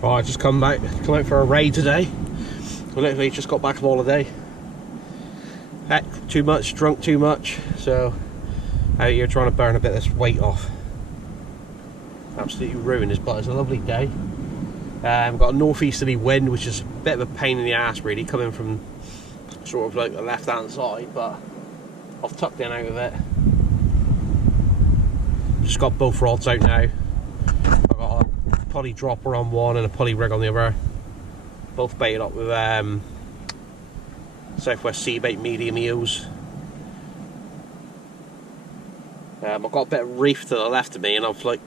Right, I just come out for a raid today. I literally just got back from holiday. Heck, too much, drunk too much, so out here trying to burn a bit of this weight off. Absolutely ruined this, but it's a lovely day. Got a northeasterly wind, which is a bit of a pain in the ass really, coming from sort of like the left hand side, but I've tucked in out of it. Just got both rods out now. I've got a poly dropper on one and a poly rig on the other. Both baited up with Southwest Sea Bait medium eels. I've got a bit of reef to the left of me, and I've like,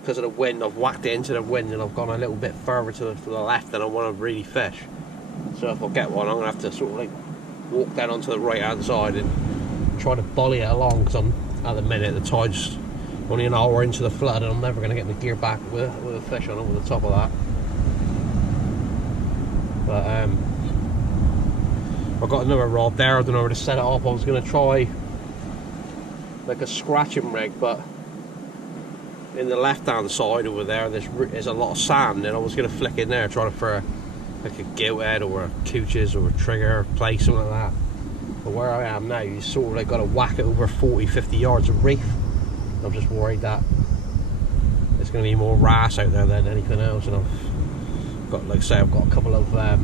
because of the wind, I've whacked it into the wind and I've gone a little bit further to the left than I want to really fish. So if I get one, I'm going to have to sort of like walk down onto the right hand side and try to bolly it along, because I'm at the minute the tide's only an hour into the flood and I'm never going to get my gear back with a fish on over the top of that. But I've got another rod there. I don't know where to set it up. I was going to try like a scratching rig, but in the left hand side over there there's a lot of sand, and I was going to flick in there trying to throw like a gilt head or a cooches or a trigger play, something like that. But where I am now, you sort of like got to whack it over 40-50 yards of reef. I'm just worried that there's going to be more wrasse out there than anything else, and I've got, like I say, I've got a couple of like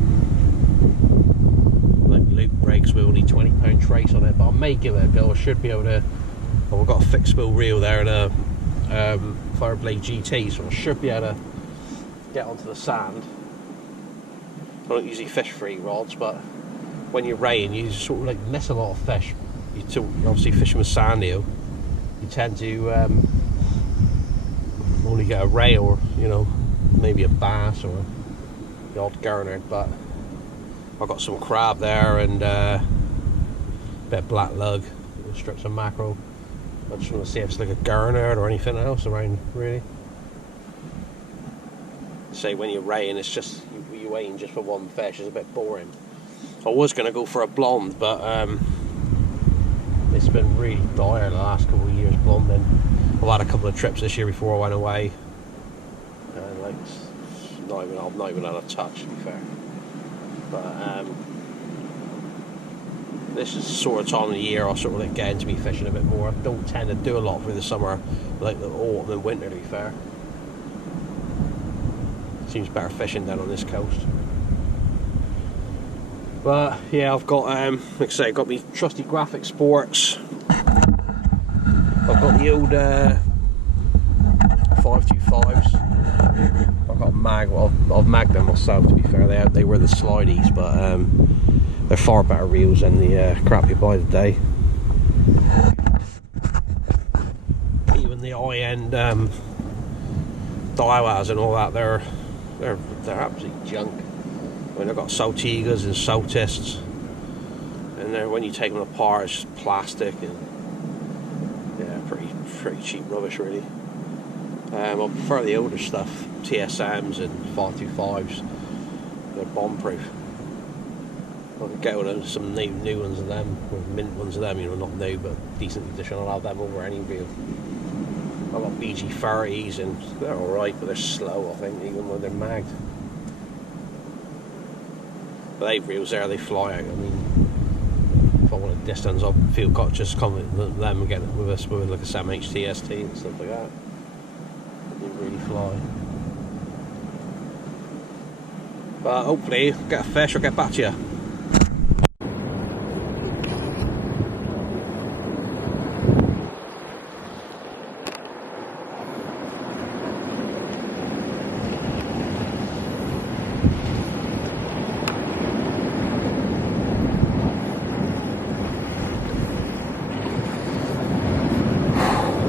loop rigs with only 20-pound trace on it, but I may give it a go. I should be able to. Well, I've got a fixed spool reel there and a Fireblade GT, so I should be able to get onto the sand. I don't usually fish free rods, but when you're raying, you sort of like miss a lot of fish. You're obviously fishing with sand eel, you tend to only get a ray, or you know, maybe a bass or the odd gurnard. But I've got some crab there and a bit of black lug, strips of mackerel. I just want to see if it's like a gurnard or anything else around, really. Say when you're raying, it's just you aim just for one fish. It's a bit boring. I was going to go for a blonde, but it's been really dire the last couple of years blonding. I've had a couple of trips this year before I went away, and like I've not even had a touch, to be fair. But this is the sort of time of the year I sort of like get into me fishing a bit more. I don't tend to do a lot through the summer, like the autumn and winter, to be fair. Seems better fishing down on this coast. But yeah, I've got like I say, I've got my trusty Graphic Sports. I've got the old 525s. I've got mag. Well, I've magged them myself, to be fair. They were the slideys, but they're far better reels than the crap you buy today. Even the high-end Daiwas and all that, they're absolute junk. I mean, I've got Saltigas and Saltists, and when you take them apart, it's just plastic and yeah, pretty cheap rubbish, really. I prefer the older stuff, TSMs and 525s. They're bomb-proof. I could get some new ones of them, or mint ones of them, you know, not new, but decent condition. I'll have them over any reel. I've got BG30s, and they're alright, but they're slow, I think, even when they're magged. But they reels there, they fly out. I mean, if I want a distance, I'll feel just confident that them and get it with like a Sam HTST and stuff like that. They really fly. But hopefully, get a fish, I'll get back to you.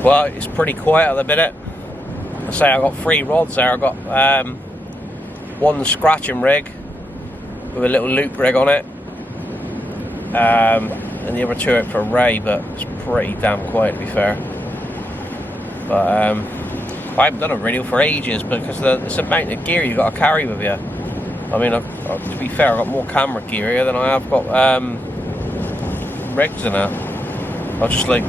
Well, it's pretty quiet at the minute. I say I got 3 rods there. I got one scratching rig with a little loop rig on it, and the other 2 out for a ray, but it's pretty damn quiet, to be fair. But I haven't done a reel for ages because it's the amount of gear you got to carry with you. I mean, to be fair, I've got more camera gear here than I have got rigs in it. I've just like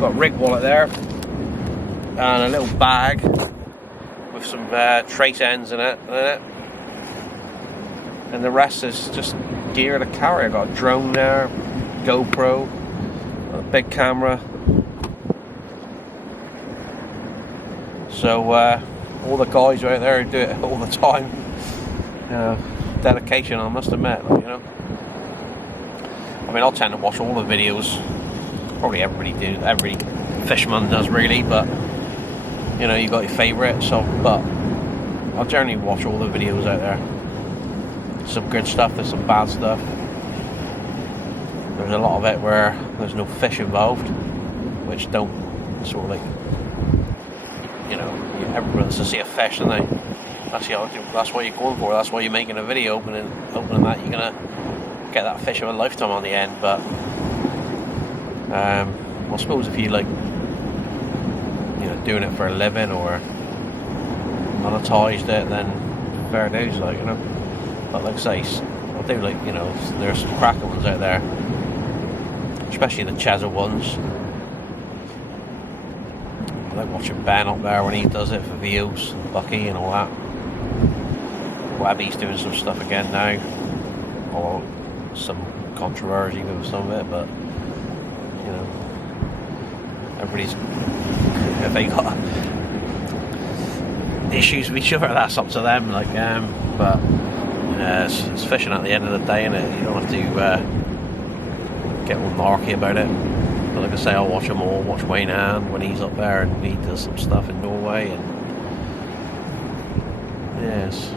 got a rig wallet there and a little bag with with some trace ends in it, and the rest is just gear to carry. I got a drone there, GoPro, a big camera. So all the guys out there who do it all the time, dedication, I must admit, like, you know. I mean, I'll tend to watch all the videos. Probably every fisherman does really, but you know, you got your favourite. So, but I'll generally watch all the videos out there. Some good stuff, there's some bad stuff. There's a lot of it where there's no fish involved, which don't sort of like, you know, everyone wants to see a fish, and that's what you're going for. That's why you're making a video, opening that. You're gonna get that fish of a lifetime on the end. But I suppose if you like, you know, doing it for a living or monetized it, then fair dues, like, you know. But like I say, I do like, you know, there's some cracking ones out there, especially the Chezza ones. I like watching Ben up there when he does it for views, Bucky and all that. Webby's doing some stuff again now, or some controversy with some of it, but you know, everybody's, if they got issues with each other, that's up to them. Like, but it's fishing at the end of the day, and you don't have to get all narky about it. But like I say, I'll watch them all. Watch Wayne Hand when he's up there and he does some stuff in Norway, and yes.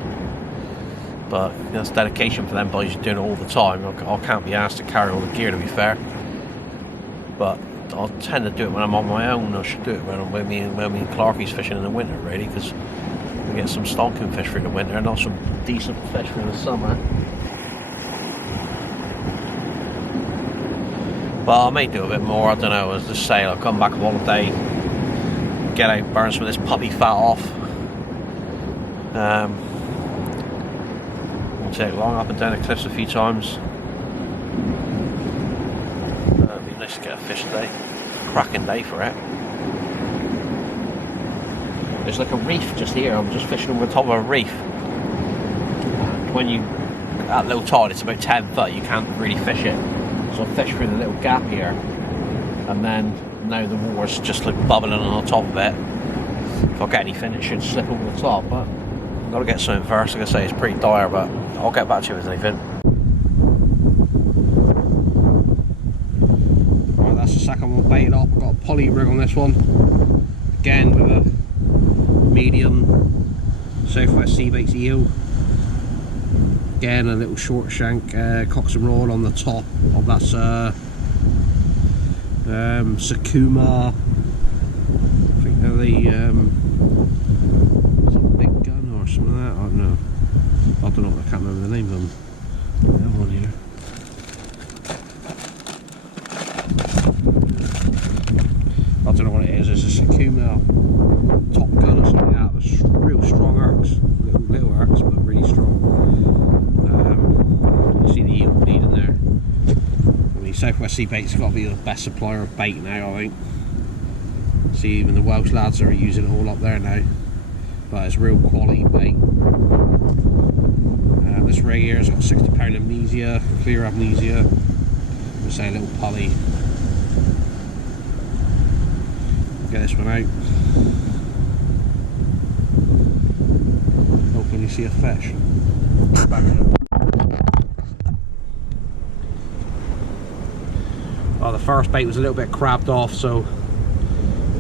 But that's dedication for them boys doing it all the time. I can't be asked to carry all the gear, to be fair. But I'll tend to do it when I'm on my own. I should do it when me and Clarkie's fishing in the winter, really, because we get some stonking fish for the winter and not some decent fish for the summer. But I may do a bit more. I don't know. As just say, I'll come back on holiday, get out, burn some of this puppy fat off. Take long up and down the cliffs a few times. It'd be nice to get a fish today. Cracking day for it. There's like a reef just here. I'm just fishing over the top of a reef. When you at low tide, it's about 10 foot. You can't really fish it. So I fish through the little gap here, and then now the water's just like bubbling on top of it. If I get anything, it should slip over the top. But I've got to get something first. Like I say, it's pretty dire, but I'll get back to you with anything. Right, that's the second one baited up. I've got a poly rig on this one. Again with a medium Southwest Sea Baits eel. Again a little short shank cox and rod on the top of that Sakuma. I think they're the something like that, I don't know. I can't remember the name of them. That one here. I don't know what it is. It's a Sakuma Top Gun or something like that. With real strong arcs, little arcs, but really strong. You see the eel bleeding there. I mean, Southwest Sea Bait's got to be the best supplier of bait now, I think. See, even the Welsh lads are using it all up there now. But it's real quality bait. This rig here has got 60-pound amnesia, clear amnesia. Let's say a little poly. Get this one out. Hopefully you see a fish. Oh, the first bait was a little bit crabbed off, so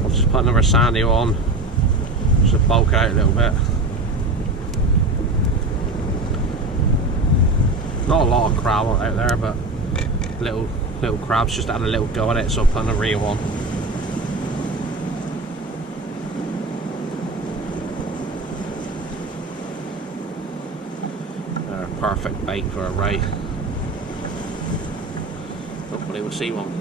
I'll just put another sandy on. Just to bulk it out a little bit. Not a lot of crab out there, but little crabs. Just had a little go at it, so I'm putting a reel on. Perfect bait for a ray. Hopefully we'll see one.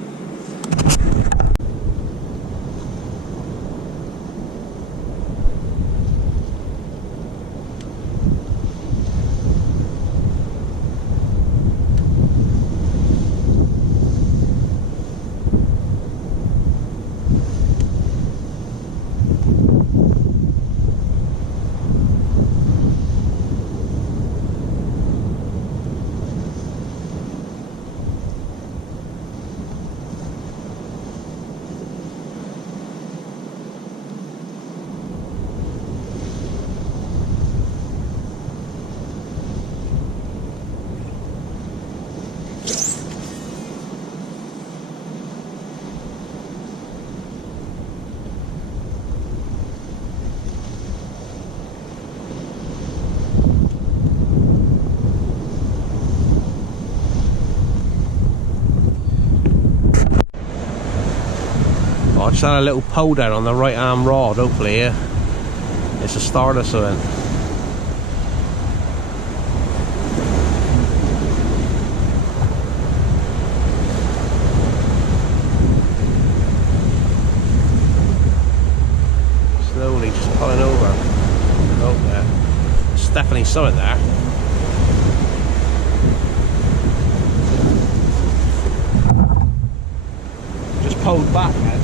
Just had a little pull down on the right arm rod, hopefully it's a start or something. Slowly just pulling over. Oh yeah, there's definitely something there. Just pulled back, man.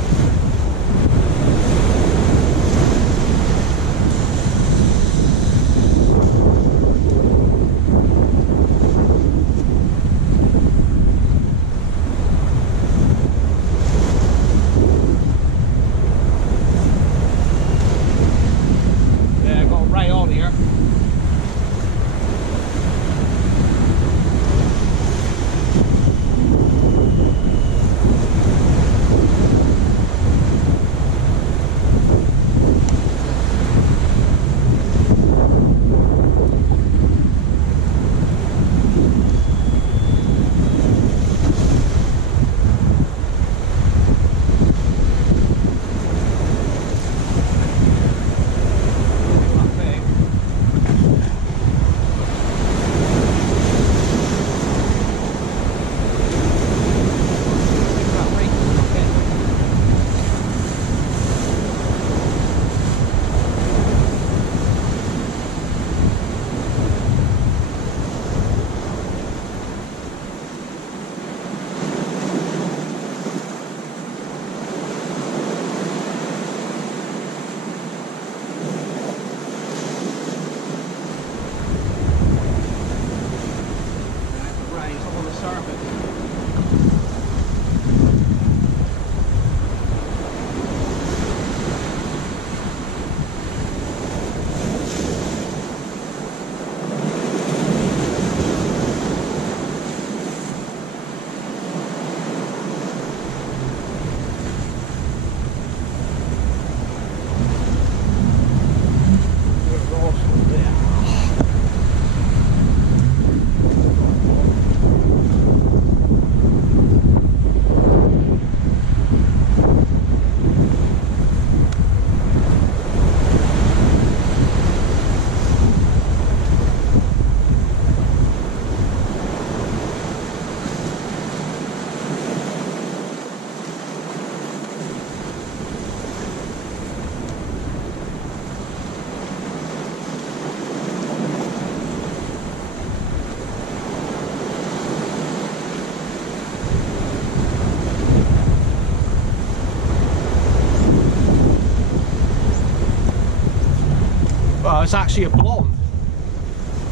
Well, it's actually a blonde.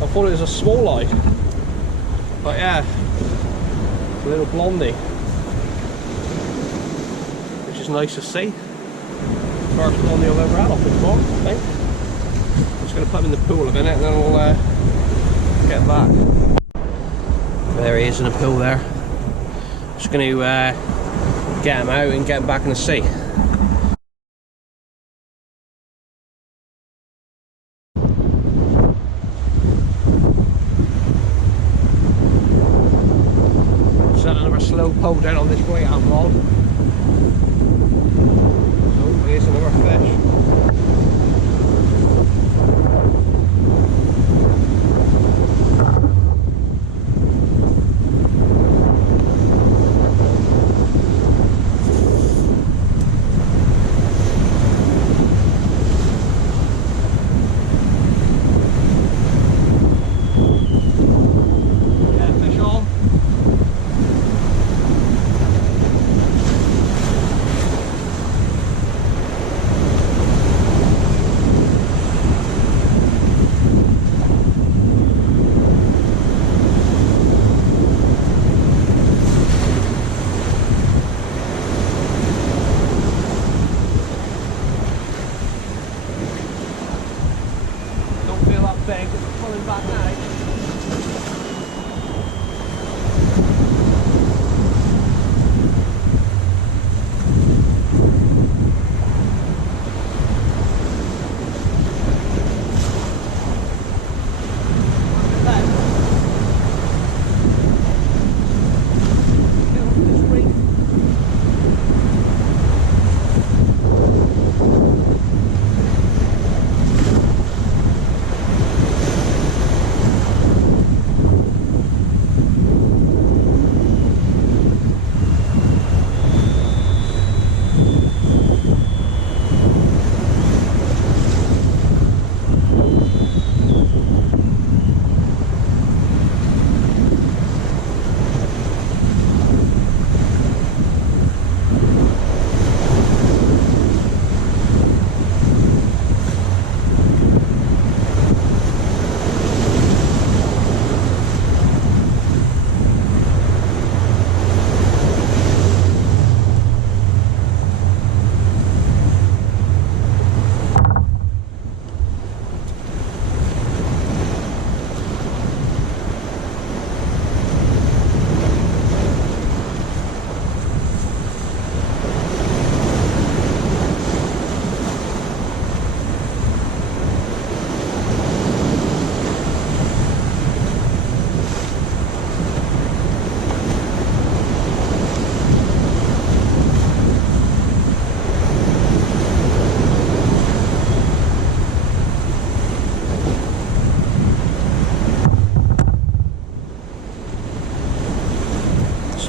I thought it was a small eye. But yeah, it's a little blondie. Which is nice to see. First blondie I've ever had off this board, I think. I'm just going to put him in the pool a minute and then we'll get back. There he is in the pool there. Just going to get him out and get him back in the sea. Slow pull down on this right arm rod. Oh, here's another fish.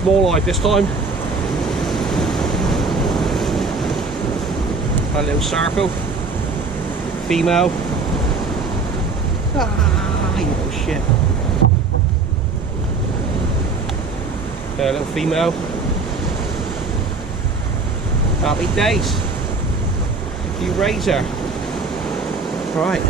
small eyed this time. A little circle. Female. Ah, you little shit. A little female. Happy days. Thank you, Razor. Right.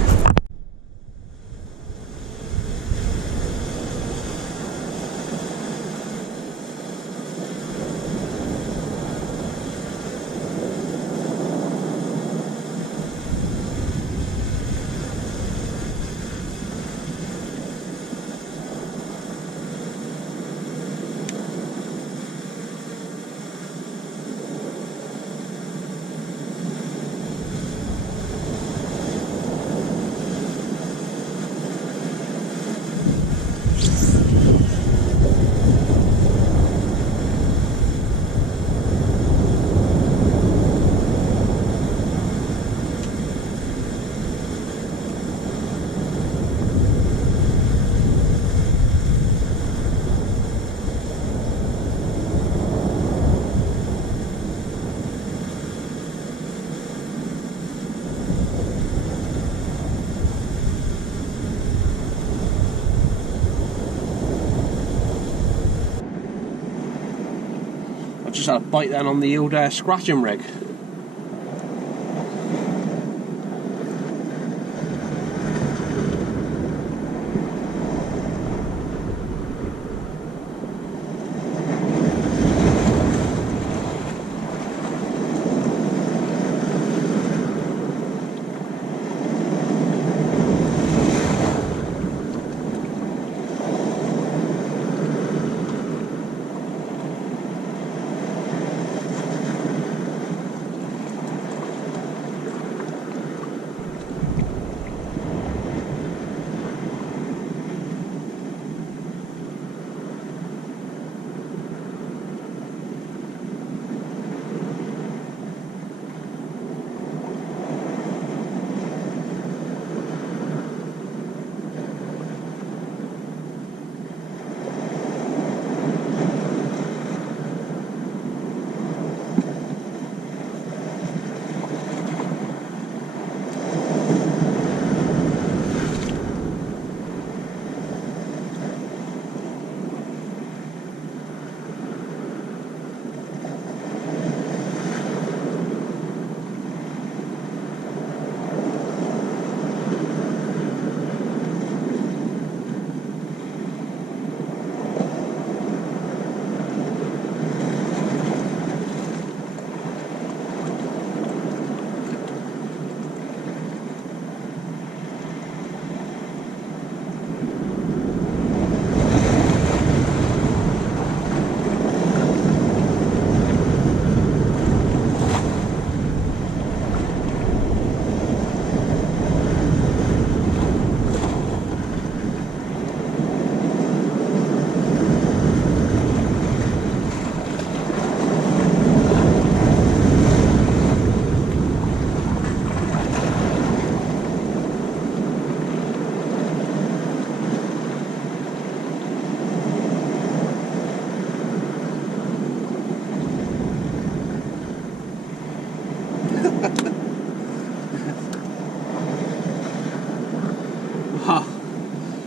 Just had a bite then on the old scratching rig.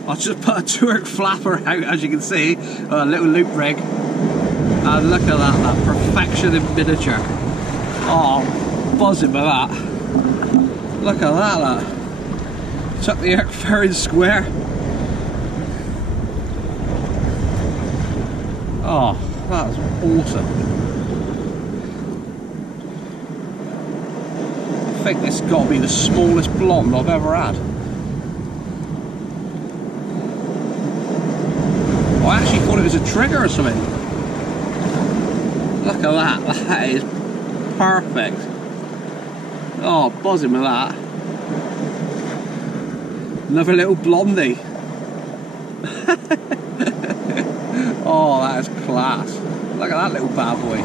I just put a Turk flapper out, as you can see, a little loop rig, and look at that perfection in miniature. Oh, buzzing by that. Look at that. Took the Erk fair and square. Oh, that is awesome. I think this has got to be the smallest blonde I've ever had. I actually thought it was a trigger or something. Look at that, that is perfect. Oh, buzzing with that. Another little blondie. Oh, that is class. Look at that little bad boy.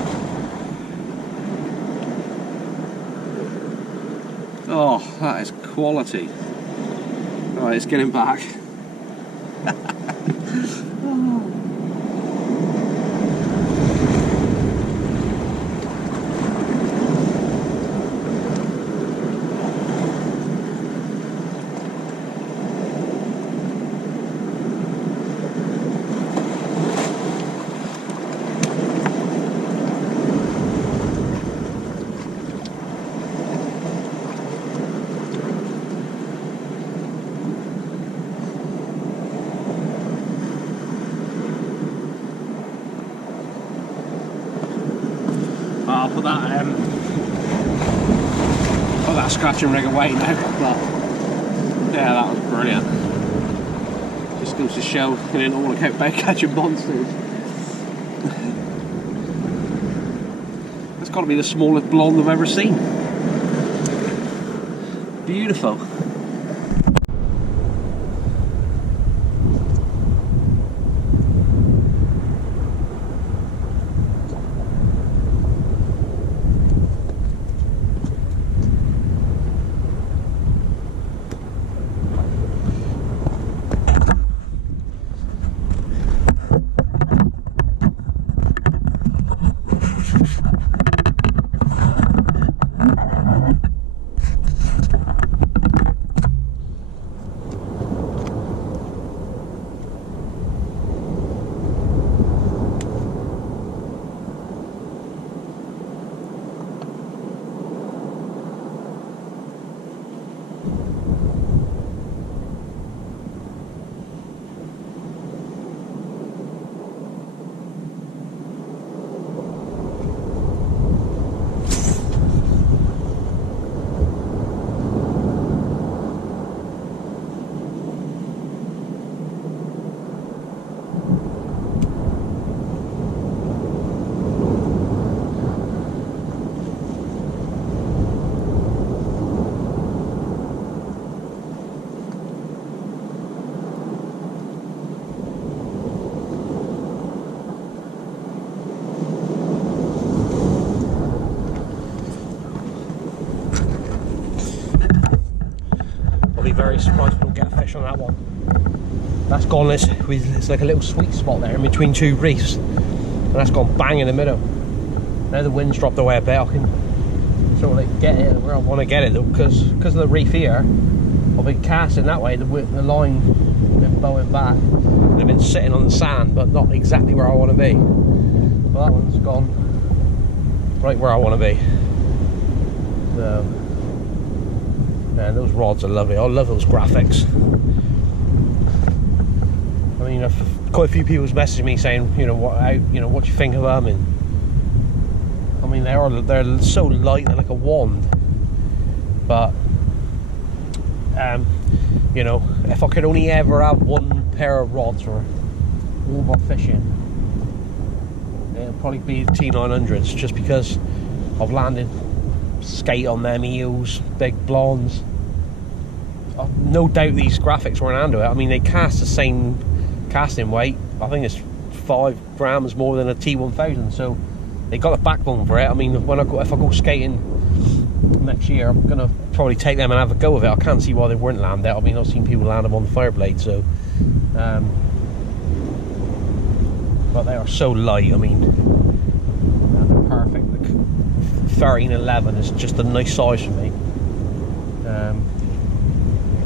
Oh, that is quality. Right, it's getting back. put that scratching rig away now. But yeah, that was brilliant. Just goes to show you didn't all look out about catching monsters. That's got to be the smallest blonde I've ever seen. Beautiful. Very surprised we don't get a fish on that one. That's gone, it's like a little sweet spot there in between two reefs, and that's gone bang in the middle. Now the wind's dropped away a bit, I can sort of like get it where I want to get it though, because of the reef here. I've been casting that way, the line been bowing back, and I've been sitting on the sand, but not exactly where I want to be. But that one's gone right where I want to be. So, man, those rods are lovely. I love those graphics. I mean, quite a few people's messaged me saying, you know, what you think of them, and I mean, they're so light, they're like a wand. But you know, if I could only ever have one pair of rods for all my fishing, it'll probably be the T900s, just because I've landed skate on them, eels, big blondes. No doubt these graphics weren't under it. I mean, they cast the same casting weight. I think it's 5 grams more than a T1000, so they got a backbone for it. I mean, if I go skating next year, I'm gonna probably take them and have a go with it. I can't see why they weren't landed. I mean, I've seen people land them on the Fireblade, so but they are so light. I mean, they're perfect. Like 1311 is just a nice size for me,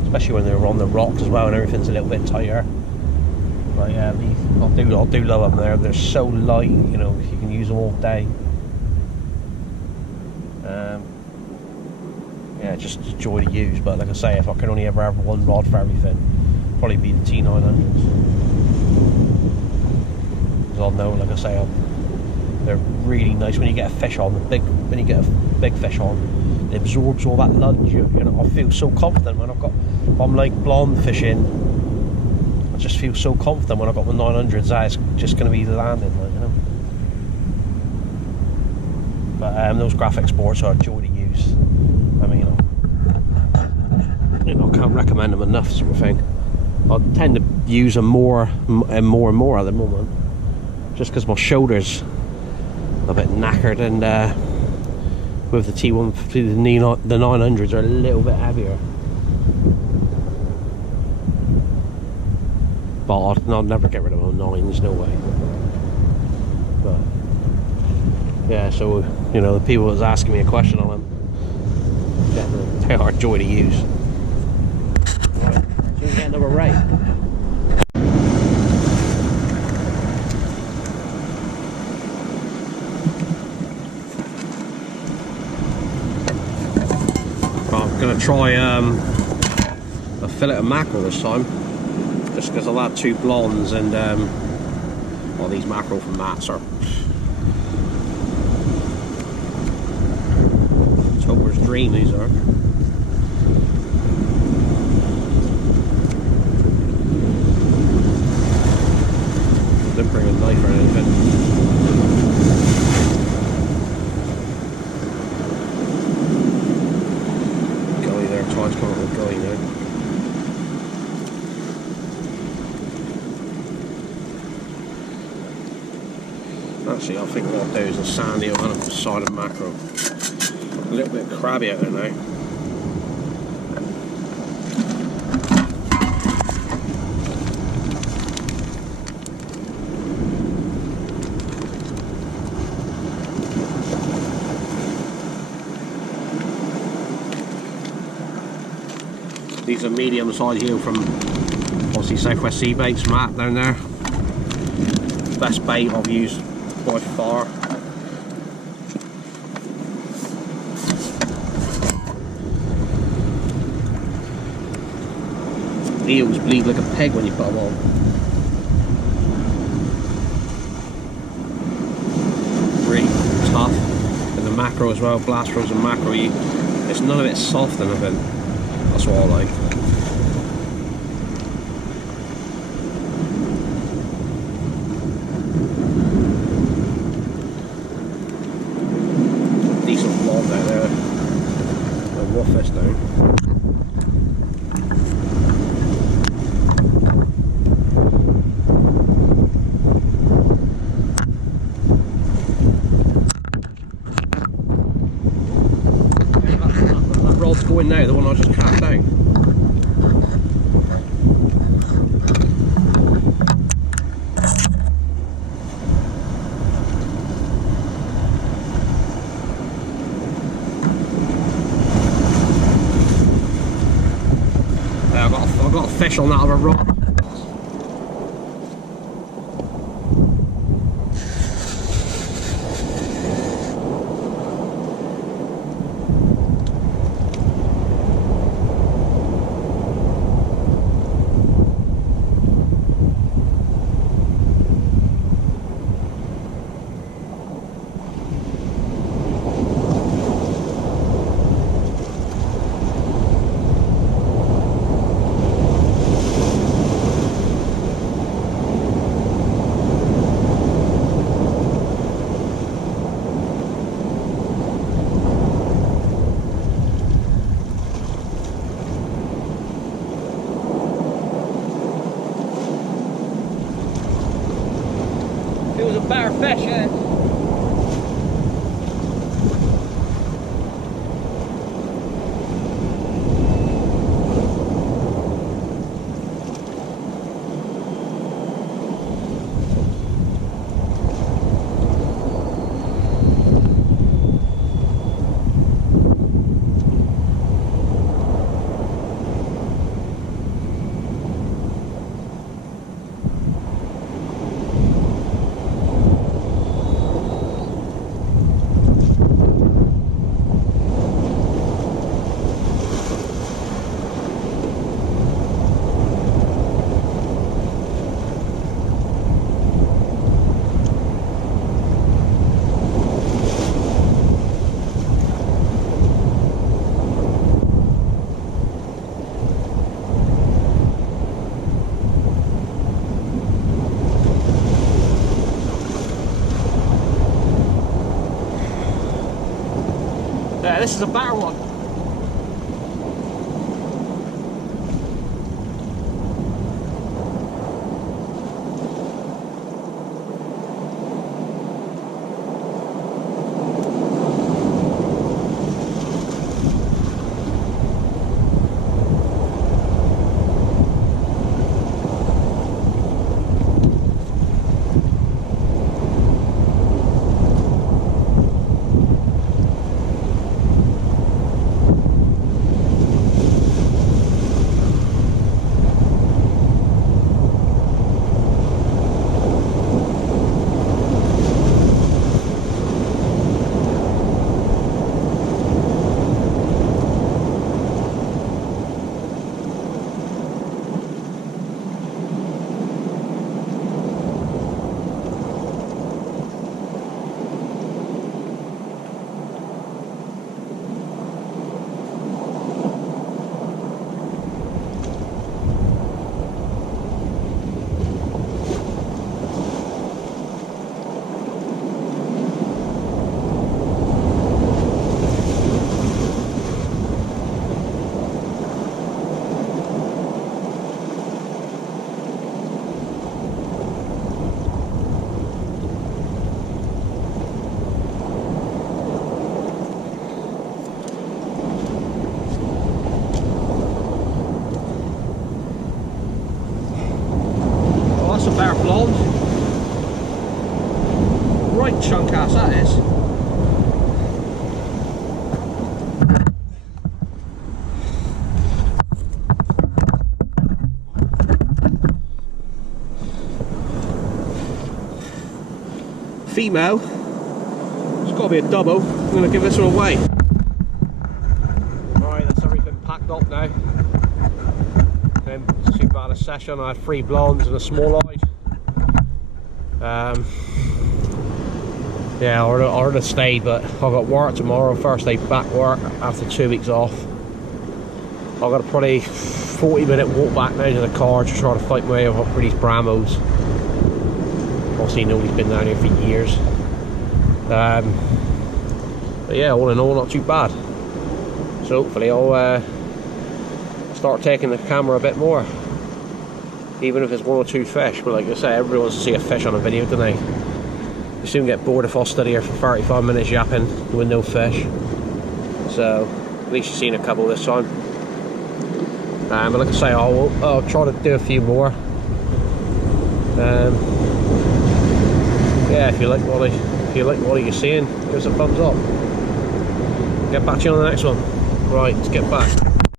especially when they're on the rocks as well and everything's a little bit tighter. But yeah, I do love them. They're so light, you know, you can use them all day. Yeah, just a joy to use. But like I say, if I could only ever have one rod for everything, probably be the T900s. Because I'll know, like I say, they're really nice when you get a fish on. When you get a big fish on, it absorbs all that lunge. You know, I feel so confident when I'm like blonde fishing. I just feel so confident when I've got the 900s that it's just going to be landing, like, you know. But those graphic sports are a joy to use. I mean, I can't recommend them enough, sort of thing. I tend to use them more and more at the moment, just because my shoulders are a bit knackered, and with the T150, the 900s are a little bit heavier. But I'll never get rid of my 9s, no way. But yeah, so you know, the people that was asking me a question on them, they are a joy to use. Right, so we get another rate. I'm gonna try a fillet of mackerel this time. Just because I've had 2 blondes, and well, these mackerel from Matt's are extreme these are. Didn't bring a knife or anything. Gully there, Todd's coming up with gully now. Actually, I think what I'll do is a sandy on the side of mackerel. A little bit crabby out there now. These are medium size here from obviously Southwest Sea Baits, Matt down there. Best bait I've used by far. Eels bleed like a peg when you put them on. Really tough. And the mackerel as well, blast frozen mackerel, it's none of it soft or nothing. That's what I like. Decent blonde out there. I'll rough this down. That rod's going now, the one I just cast out. I've got a fish on that other rod. It was a better fish, yeah. Yeah, this is a better one. right chunk ass that is. Female. It's got to be a double. I'm going to give this one away. Alright, that's everything packed up now. It's too bad a session. I had 3 blondes and a small eyed. Yeah, I would have stayed, but I've got work tomorrow, first day back work after 2 weeks off. I've got a probably 40-minute walk back now to the car to try to fight my way up for these Bramos. Obviously nobody's been down here for years. But yeah, all in all, not too bad. So hopefully I'll start taking the camera a bit more, even if it's 1 or 2 fish. But like I say, everybody wants to see a fish on a video tonight. You soon get bored if I'll study here for 35 minutes yapping with no fish. So at least you've seen a couple this time. But like I say, I'll try to do a few more. Yeah, if you like what you're seeing, give us a thumbs up. Get back to you on the next one. Right, let's get back.